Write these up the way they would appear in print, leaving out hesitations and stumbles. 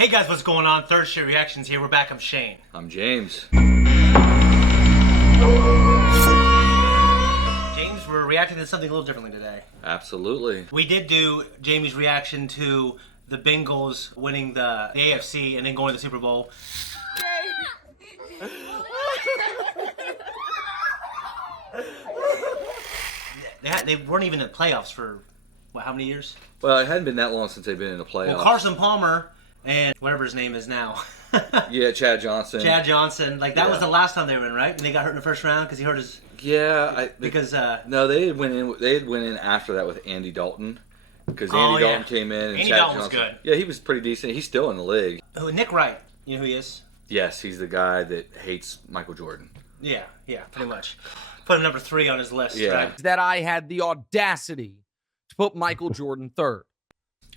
Hey guys, what's going on? Third Shift Reactions here. We're back. I'm Shane. I'm James. James, we're reacting to something a little differently today. Absolutely. We did do Jamie's reaction to the Bengals winning the AFC and then going to the Super Bowl. They weren't even in the playoffs for, what, how many years? Well, it hadn't been that long since they've been in the playoffs. Well, Carson Palmer and whatever his name is now. Yeah, Chad Johnson. Chad Johnson. Like, that was the last time they were in, right? And they got hurt in the first round because he hurt his... Yeah. No, they had went in after that with Andy Dalton. Because Andy Dalton came in and Andy Chad Dalton Johnson was good. Yeah, he was pretty decent. He's still in the league. Oh, Nick Wright. You know who he is? Yes, he's the guy that hates Michael Jordan. Yeah, pretty much. Put him number 3 on his list, Yeah. right? That I had the audacity to put Michael Jordan third.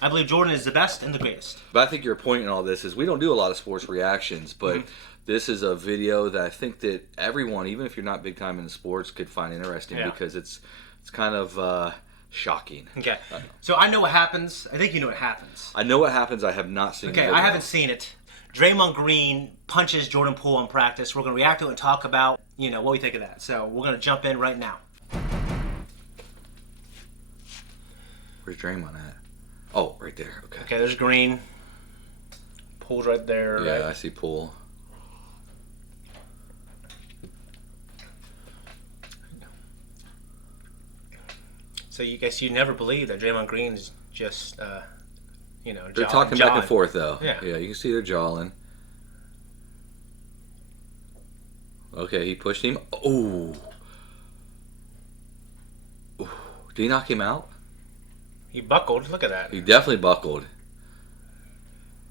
I believe Jordan is the best and the greatest. But I think your point in all this is we don't do a lot of sports reactions, but this is a video that I think that everyone, even if you're not big time in sports, could find interesting because it's kind of shocking. Okay. So I know what happens. I think you know what happens. I know what happens. I have not seen it. Okay, I haven't seen it. Draymond Green punches Jordan Poole in practice. We're going to react to it and talk about, what we think of that. So we're going to jump in right now. Where's Draymond at? Oh, right there. Okay. Okay, there's Green. Poole's right there. Yeah, right? I see Poole. So you guess you never believe that Draymond Green's just, They're talking back and forth, though. Yeah, you can see they're jawing. Okay, he pushed him. Oh. Did he knock him out? He buckled. Look at that. He definitely buckled.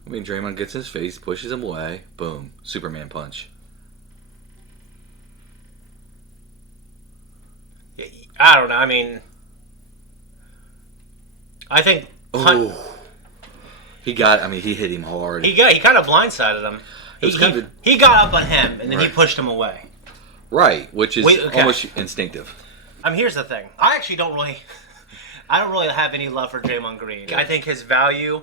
I mean, Draymond gets in his face, pushes him away. Boom. Superman punch. I don't know. I mean, I think... Oh. He hit him hard. He kind of blindsided him. He got up on him, and then he pushed him away. Right, which is almost instinctive. Here's the thing. I don't really have any love for Draymond Green. Yeah. I think his value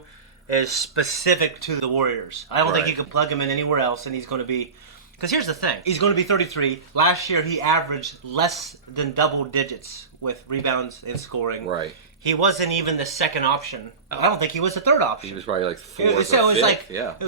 is specific to the Warriors. I don't think you can plug him in anywhere else, and he's going to be... Because here's the thing. He's going to be 33. Last year, he averaged less than double digits with rebounds and scoring. Right. He wasn't even the second option. I don't think he was the third option. He was probably like fourth so or it's fifth. like,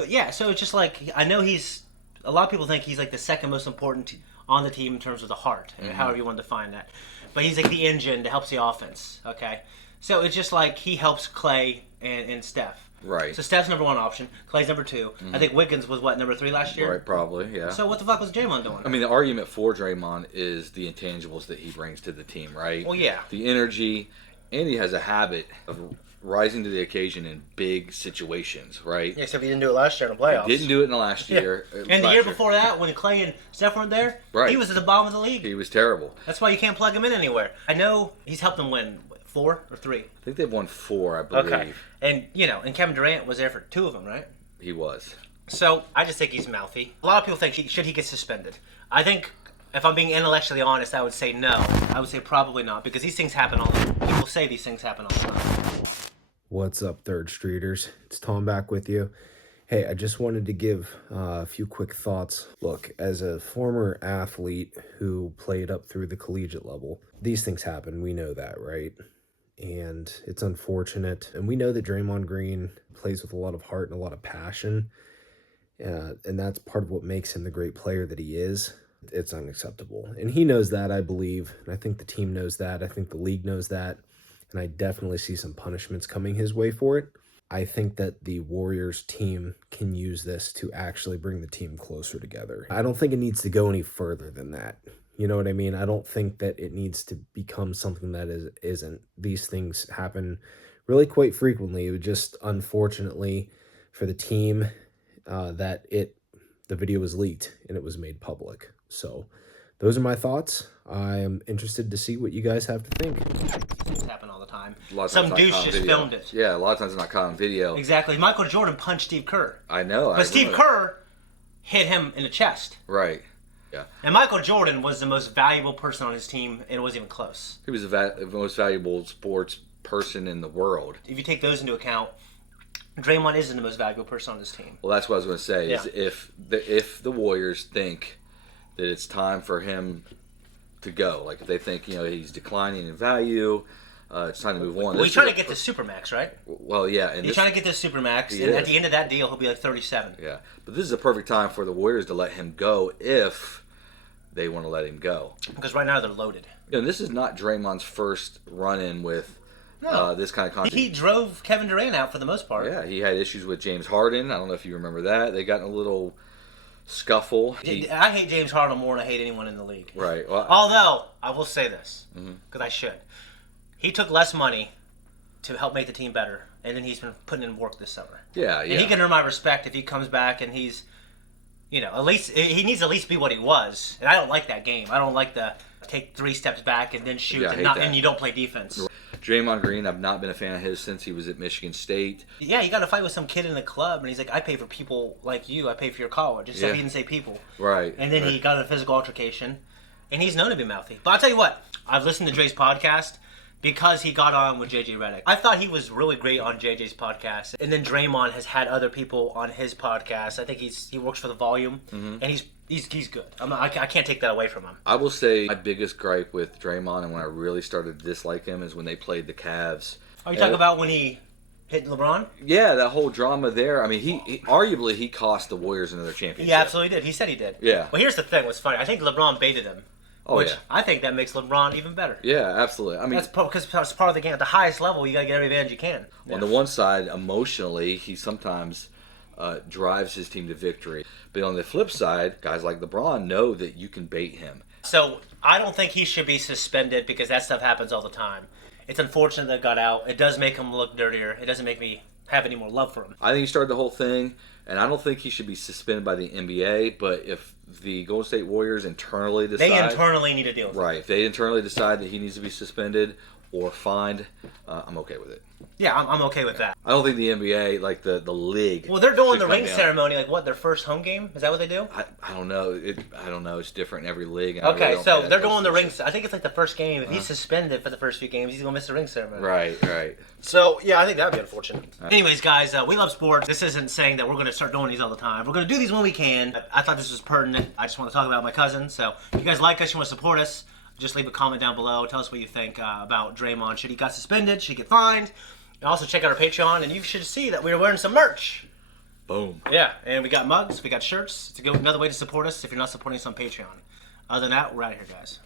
yeah. So it's just like, I know a lot of people think he's like the second most important on the team in terms of the heart, however you want to define that. But he's like the engine that helps the offense, okay? So it's just like he helps Clay and Steph. Right. So Steph's number 1 option. Clay's number 2. I think Wiggins was, number 3 last year? Right, probably, yeah. So what the fuck was Draymond doing? I mean, the argument for Draymond is the intangibles that he brings to the team, right? Well, yeah. The energy, and he has a habit of rising to the occasion in big situations, right? Yeah, except he didn't do it last year in the playoffs. He didn't do it in the last year. And the year before that, when Clay and Steph weren't there, he was at the bottom of the league. He was terrible. That's why you can't plug him in anywhere. I know he's helped them win, 4 or 3? I think they've won 4, I believe. Okay. And, and Kevin Durant was there for 2 of them, right? He was. So, I just think he's mouthy. A lot of people think, should he get suspended? I think, if I'm being intellectually honest, I would say no. I would say probably not, because these things happen all the time. People say these things happen all the time. What's up, Third Streeters? It's Tom back with you. Hey, I just wanted to give a few quick thoughts. Look, as a former athlete who played up through the collegiate level, these things happen. We know that, right? And it's unfortunate. And we know that Draymond Green plays with a lot of heart and a lot of passion. And that's part of what makes him the great player that he is. It's unacceptable. And he knows that, I believe. And I think the team knows that. I think the league knows that. And I definitely see some punishments coming his way for it. I think that the Warriors team can use this to actually bring the team closer together. I don't think it needs to go any further than that. You know what I mean? I don't think that it needs to become something that isn't. These things happen really quite frequently. It was just unfortunately for the team that the video was leaked and it was made public. So those are my thoughts. I am interested to see what you guys have to think. Things happen all the time. Some douche just filmed it. Yeah, a lot of times it's not caught on video. Exactly. Michael Jordan punched Steve Kerr. I know. But Steve Kerr hit him in the chest. Right. Yeah. And Michael Jordan was the most valuable person on his team, and it wasn't even close. He was the most valuable sports person in the world. If you take those into account, Draymond isn't the most valuable person on this team. Well, that's what I was going to say. Yeah. Is if the Warriors think that it's time for him to go, like if they think he's declining in value, it's time to move on. Well, he's trying to get this supermax, right? Well, yeah, and he's trying to get this supermax, and at the end of that deal, he'll be like 37. Yeah, but this is a perfect time for the Warriors to let him go if they want to let him go. Because right now they're loaded. And this is not Draymond's first run-in with this kind of contract. He drove Kevin Durant out for the most part. Yeah, he had issues with James Harden. I don't know if you remember that. They got in a little scuffle. I hate James Harden more than I hate anyone in the league. Right. Well, although, I will say this, because I should. He took less money to help make the team better, and then he's been putting in work this summer. Yeah. And he can earn my respect if he comes back and he's, at least he needs to at least be what he was. And I don't like that game. I don't like the take 3 steps back and then shoot and you don't play defense. Draymond Green, I've not been a fan of his since he was at Michigan State. Yeah, you got to fight with some kid in the club, and he's like, I pay for people like you. I pay for your college. Except he didn't say people. Right. And then he got in a physical altercation, and he's known to be mouthy. But I'll tell you what, I've listened to Dre's podcast because he got on with JJ Redick. I thought he was really great on JJ's podcast, and then Draymond has had other people on his podcast. I think he works for the Volume, and he's good. I can't take that away from him. I will say my biggest gripe with Draymond, and when I really started to dislike him, is when they played the Cavs. Are you talking about when he hit LeBron? Yeah, that whole drama there. I mean, he arguably he cost the Warriors another championship. Yeah, absolutely did. He said he did. Yeah. Well, here's the thing. What's funny? I think LeBron baited him. Which I think that makes LeBron even better. Yeah, absolutely. I mean, that's because it's part of the game. At the highest level, you got to get every advantage you can. On the one side, emotionally, he sometimes drives his team to victory. But on the flip side, guys like LeBron know that you can bait him. So I don't think he should be suspended because that stuff happens all the time. It's unfortunate that it got out. It does make him look dirtier. It doesn't make me have any more love for him. I think he started the whole thing, and I don't think he should be suspended by the NBA. But if the Golden State Warriors internally decide... They internally need to deal with it. Right. If they internally decide that he needs to be suspended or fined, I'm okay with it. Yeah, I'm okay with that. I don't think the NBA, like the league... Well, they're doing the ring ceremony, like what, their first home game? Is that what they do? I don't know. I don't know. It's different in every league. Okay, so they're doing the ring... I think it's like the first game. If he's suspended for the first few games, he's going to miss the ring ceremony. Right. So, yeah, I think that would be unfortunate. Anyways, guys, we love sports. This isn't saying that we're going to start doing these all the time. We're going to do these when we can. I thought this was pertinent. I just want to talk about my cousin. So, if you guys like us, you want to support us, just leave a comment down below. Tell us what you think about Draymond. Should he get suspended? Should he get fined? And also check out our Patreon, and you should see that we're wearing some merch. Boom. Yeah, and we got mugs, we got shirts. It's another way to support us if you're not supporting us on Patreon. Other than that, we're out of here, guys.